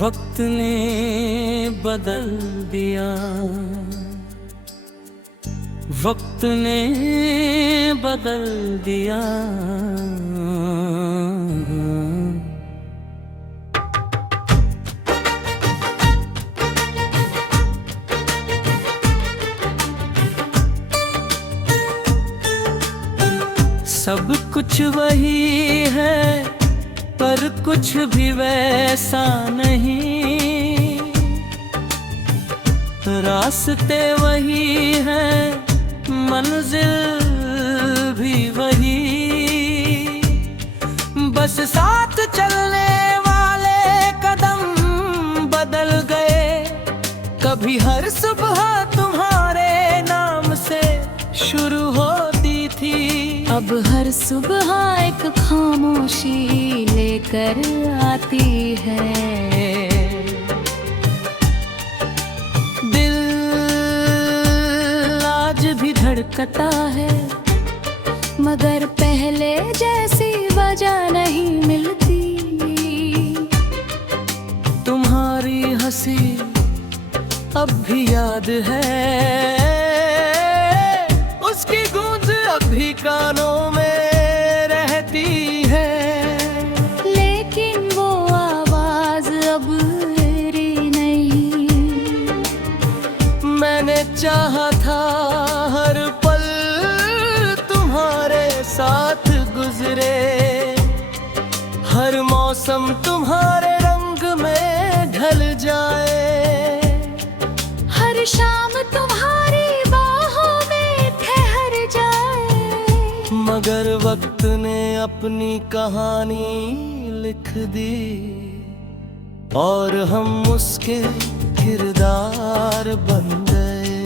वक्त ने बदल दिया, वक्त ने बदल दिया। सब कुछ वही है पर कुछ भी वैसा नहीं, रास्ते वही हैं मंजिल भी वही, बस साथ चलने वाले कदम बदल गए। कभी हर सुबह तुम्हारे नाम से शुरू होती थी, अब हर सुबह एक खामोशी लेकर आती है। दिल आज भी धड़कता है मगर पहले जैसी वजह नहीं मिलती। तुम्हारी हंसी अब भी याद है, उसकी गूंज अब भी कानों में रहती है। लेकिन वो आवाज अब मेरी नहीं। मैंने चाहा था हर पल तुम्हारे साथ गुजरे, हर मौसम तुम्हारे रंग में ढल जाए, हर शाम तुम्हारी बाहों में ठहर जाए। मगर वक्त ने अपनी कहानी लिख दी और हम उसके किरदार बन गए।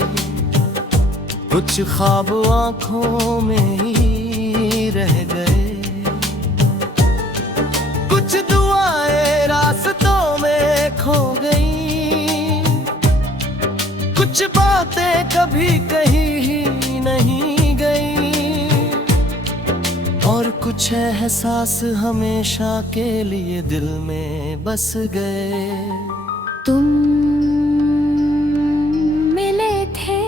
कुछ ख्वाब आंखों में ही रह गए, कुछ दुआएं रास्तों में खो गई, कुछ बातें कभी कही ही नहीं गई, और कुछ एहसास हमेशा के लिए दिल में बस गए। तुम मिले थे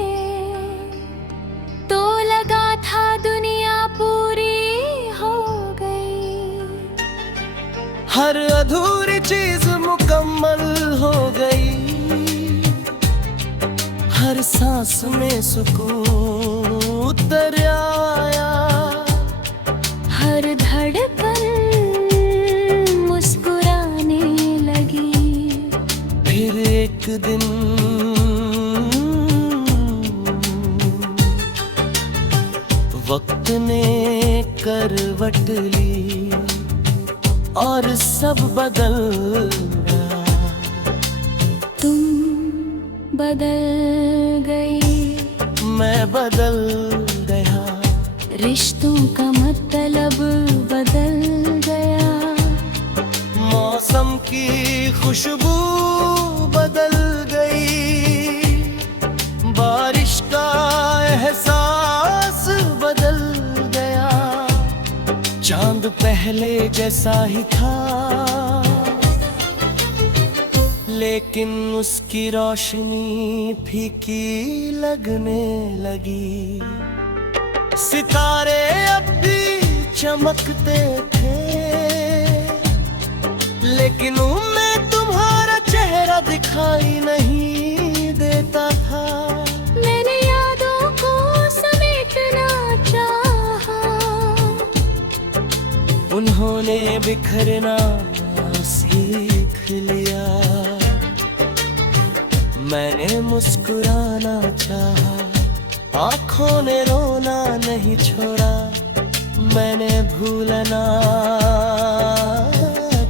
तो लगा था दुनिया पूरी हो गई, हर अधूरी चीज मुकम्मल हो गई, हर सांस में सुकून उतर आया, हर धड़कन मुस्कुराने लगी। फिर एक दिन वक्त ने करवट ली और सब बदल गया। तुम बदल गई, मैं बदल गया, रिश्तों का मतलब बदल गया, मौसम की खुशबू बदल गई, बारिश का एहसास बदल गया, चांद पहले जैसा ही था लेकिन उसकी रोशनी फीकी लगने लगी। सितारे अब भी चमकते थे लेकिन उनमें तुम्हारा चेहरा दिखाई नहीं देता था। मैंने यादों को समेटना चाहा, उन्होंने बिखरना सीख लिया, मैंने मुस्कुराना चाहा, आँखों ने रोना नहीं छोड़ा, मैंने भूलना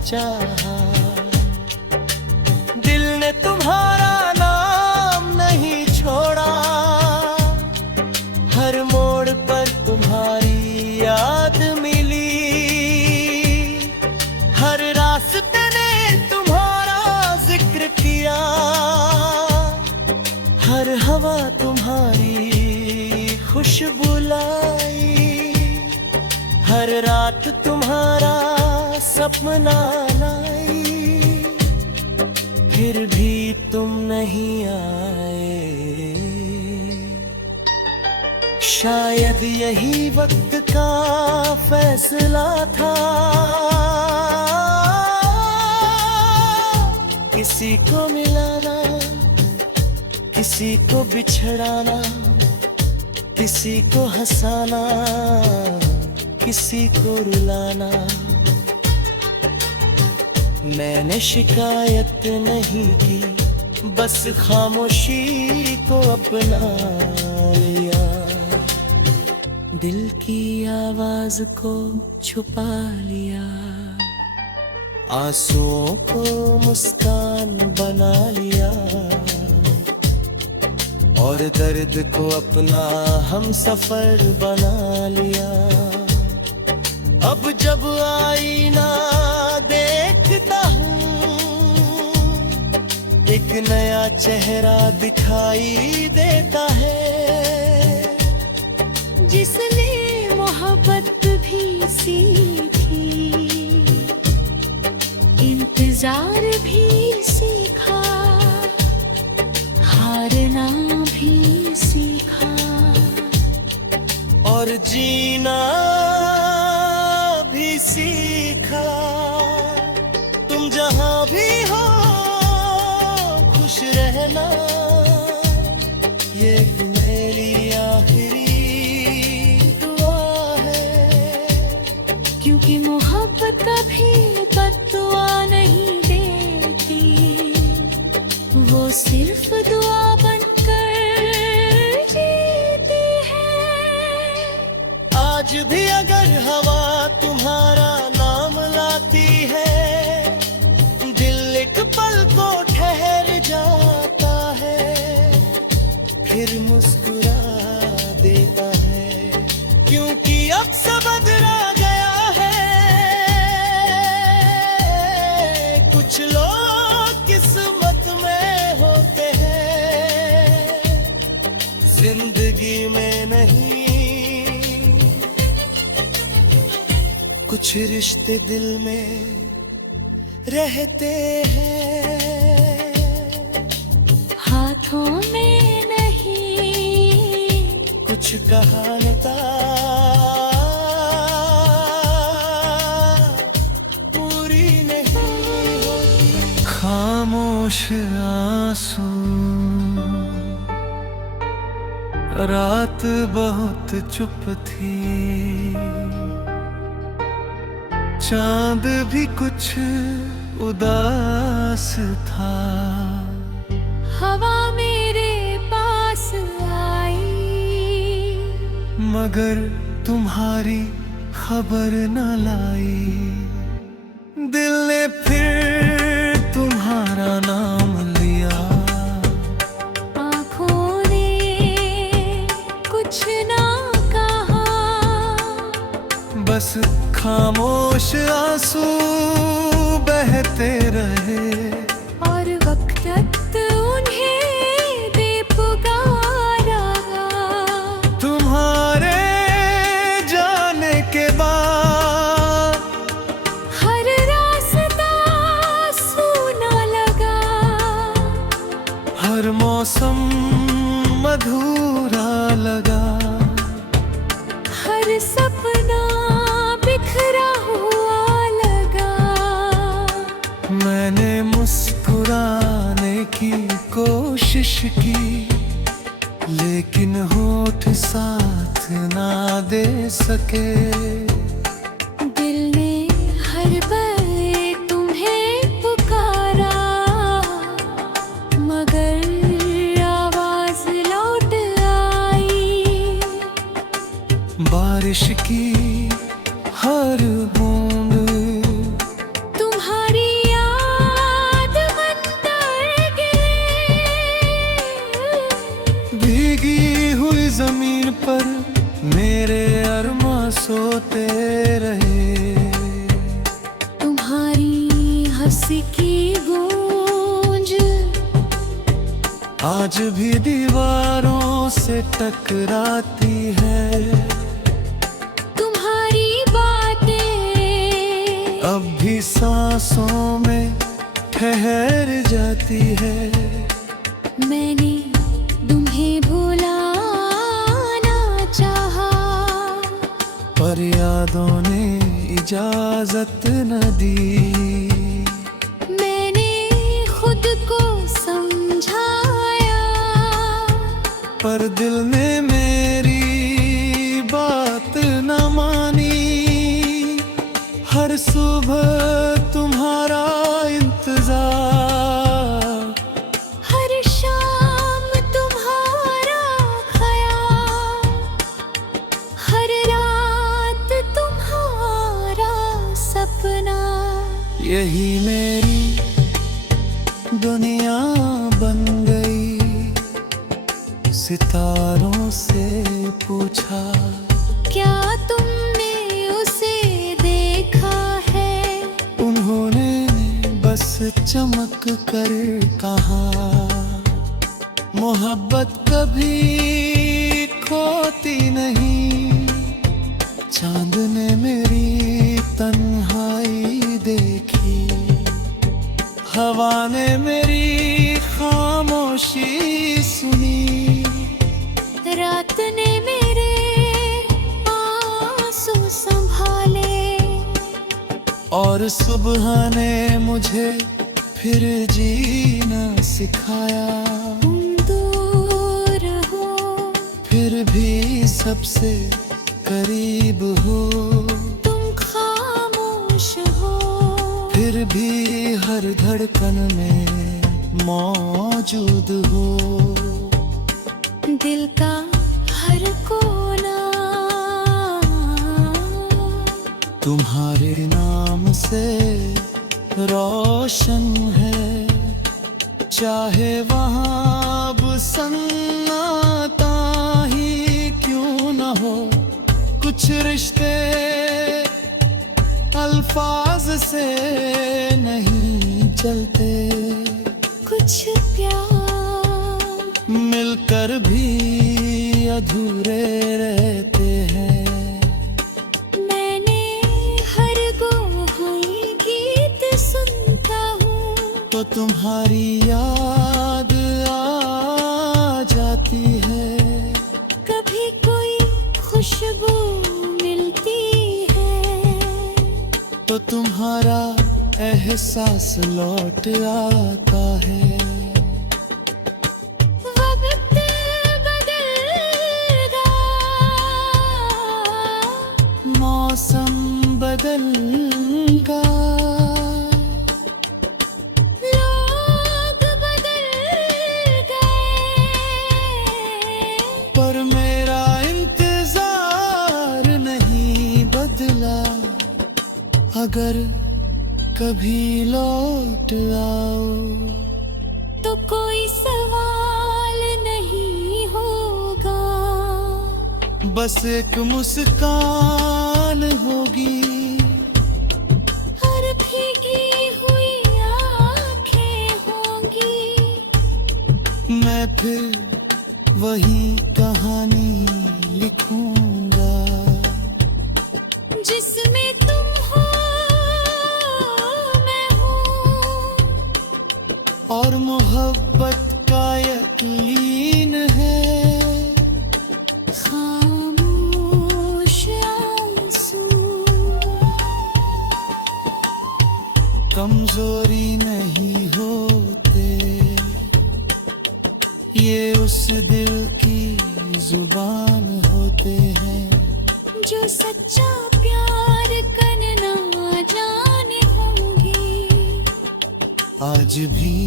चाहा। दिल ने तुम्हारा नाम नहीं छोड़ा, हर मोड़ पर तुम्हारी याद मिली, हर रास्ते ने तुम्हारा जिक्र किया, हर हवा तुम्हारी खुशबू लाई, हर रात तुम्हारा सपना लाई। फिर भी तुम नहीं आए। शायद यही वक्त का फैसला था, किसी को मिलाना, किसी को बिछड़ाना, किसी को हंसाना, किसी को रुलाना। मैंने शिकायत नहीं की, बस खामोशी को अपना लिया। दिल की आवाज को छुपा लिया, आंसुओं को मुस्कान बना लिया, और दर्द को अपना हम सफर बना लिया। अब जब आईना देखता हूँ, एक नया चेहरा दिखाई देता है। जिसने मोहब्बत भी सीखी, इंतजार भी सीखा, हारना भी सीखा, और जीना भी सीखा। तुम जहां भी हो खुश रहना, ये मेरी आखिरी दुआ है। क्योंकि मोहब्बत कभी बद्दुआ नहीं देती, वो सिर्फ दुआ बनकर जीती है। आज भी अगर हवा तुम्हारा नाम लाती है, दिल एक पल को ठहर जाता है, फिर मुस्कुरा देता है। क्योंकि अब सब बदला गया है, कुछ लोग किस्मत में होते हैं, जिंदगी में नहीं। कुछ रिश्ते दिल में रहते हैं, हाथों में नहीं। कुछ कहानियां पूरी नहीं होती। खामोश आंसू, रात बहुत चुप थी, चांद भी कुछ उदास था। हवा मेरे पास आई, मगर तुम्हारी खबर न लाई। दिल ने फिर तुम्हारा नाम लिया, आँखों ने कुछ ना कहा, बस खामोश आंसू बहते रहे। और वक्त उन्हें दे पुकारा। तुम्हारे जाने के बाद हर रास्ता सूना लगा, हर मौसम मधुरा लगा, हर सपना बिखरा हुआ लगा। मैंने मुस्कुराने की कोशिश की, लेकिन होठ साथ ना दे सके। दिल ने हर पल तुम्हें पुकारा, मगर आवाज लौट आई। बारिश की हर बूंद तुम्हारी याद बनकर गिरे, भीगी हुई जमीन पर मेरे अरमा सोते रहे। तुम्हारी हंसी की गूंज आज भी दीवारों से टकराती है। तुम्हारी बातें अब भी सांसों में ठहर जाती है। मैंने तुम्हें भुलाना चाहा, पर यादों ने इजाजत न दी। मैंने खुद को समझाया, पर दिल ने मेरी बात न मानी। हर सुबह तुम्हारा इंतजार, हर शाम तुम्हारा ख्याल, हर रात तुम्हारा सपना। यही मेरी दुनिया बन गई। सितारों से पूछा, क्या तुमने उसे देखा है? उन्होंने बस चमक कर कहा, मोहब्बत कभी खोती नहीं। चांद ने मेरी तन्हाई देखी, हवा ने मेरी खामोशी सुनी। रात ने मेरे आंसू संभाले, और सुबह ने मुझे फिर जीना सिखाया। तुम दूर हो फिर भी सबसे करीब हो, तुम खामोश हो, फिर भी हर धड़कन में मौजूद हो। दिल का हर कोना तुम्हारे नाम से रोशन है। चाहे वहाँ अब सन्नाटा ही क्यों न हो, कुछ रिश्ते अल्फाज से नहीं चलते। कुछ प्यार मिलकर भी अधूरे रहते हैं। मैंने हर गोहाई गीत सुनता हूँ, तो तुम्हारी याद आ जाती है। कभी कोई खुशबू मिलती है, तो तुम्हारा एहसास लौट आता है। वक्त बदल गया, मौसम बदल गया, लोग बदल गए, पर मेरा इंतजार नहीं बदला। अगर कभी लौट आओ, तो कोई सवाल नहीं होगा। बस एक मुस्कान होगी, हर भीगी हुई आंखें होंगी। मैं फिर वही कहानी लिखूंगा, जिसमें तुम हो मैं हूँ, और मोहब्बत का यकीन है। खामोश आंसू कमजोरी नहीं होते, ये उस दिल की जुबान होते हैं। जो सच्चा प्यार करना जाने होंगे। आज भी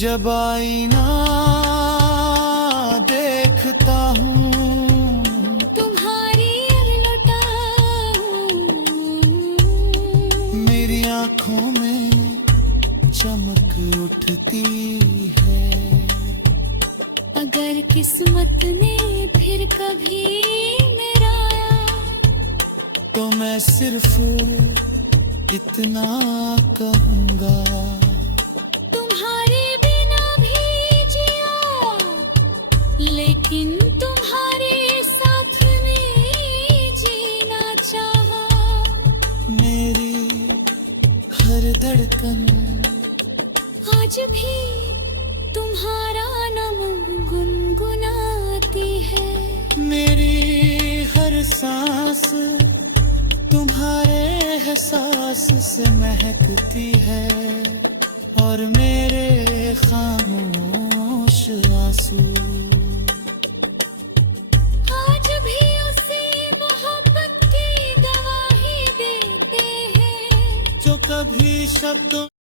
जब आईना देखता हूँ, तुम्हारी लौटाऊं, मेरी आँखों में चमक उठती है। अगर किस्मत ने फिर कभी मेराया, तो मैं सिर्फ इतना कहूँगा, तुम्हारे बिना भी जिया, लेकिन तुम्हारे साथ में जीना चाहा। धड़कन आज भी तुम्हारा नाम गुनगुनाती है। मेरी हर सांस तुम्हारे एहसास से महकती है और मेरे खामोश आंसू आज भी उसी मोहब्बत की गवाही देते हैं जो कभी शब्दों